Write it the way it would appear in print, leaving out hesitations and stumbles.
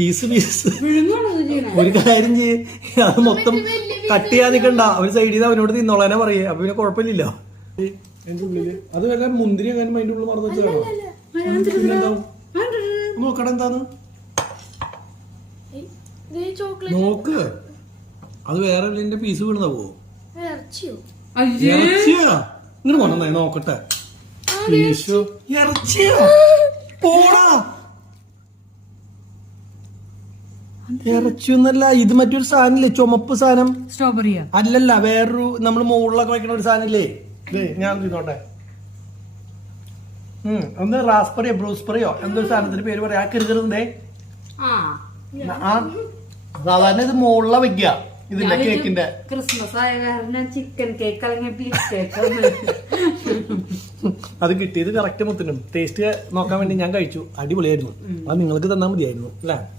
Piece ഒരു കാര്യം ചെയ്യേ, അത് മൊത്തം കട്ട് ചെയ്യാൻ നിൽക്കണ്ട. അവര് സൈഡിൽ നിന്ന് അവനോട് തിന്നോളാനെ പറയേ. അപ്പൊ പിന്നെ കുഴപ്പമില്ല. അതിന്റെ ഉള്ളില് അത് വല്ല മുന്തിരി അങ്ങനെ അതിന്റെ ഉള്ളിൽ മറന്നു വെച്ചാണോ? നോക്കട എന്താന്ന് നോക്ക്. അത് വേറെ ഇതിന്റെ പീസ് വീണതാവോ? ഇറച്ചിയാ? ഇങ്ങോട്ട് കൊണ്ടുവന്നായി നോക്കട്ടെ. ഇറച്ചിയാ? പോടാ, ഇറച്ചിയൊന്നല്ല ഇത്. മറ്റൊരു സാധനല്ലേ, ചുമപ്പ് സാധനം. സ്ട്രോബെറിയാ? അല്ലല്ല, വേറൊരു നമ്മള് മുകളിലൊക്കെ വെക്കണ ഒരു സാധനല്ലേ. ഞാൻ ചെയ്തോട്ടെ. ഒന്ന് റാസ്ബെറിയോ ബ്ലൂസ്ബെറിയോ എന്തൊരു സാധനത്തിന്റെ പേര് പറയാ. കരുതരുന്നേ. സാധാരണ ഇത് മുകളില വെക്കുക ഇതിന്റെ കേക്കിന്റെ. ക്രിസ്മസ് ആയ കാരണം ചിക്കൻ കേക്ക് അല്ലെങ്കിൽ ബീഫ് കേക്ക്. അത് കിട്ടിയത് കറക്റ്റ് മുത്തിനും. ടേസ്റ്റ് നോക്കാൻ വേണ്ടി ഞാൻ കഴിച്ചു. അടിപൊളിയായിരുന്നു. അത് നിങ്ങൾക്ക് തന്നാൽ മതിയായിരുന്നു അല്ലേ?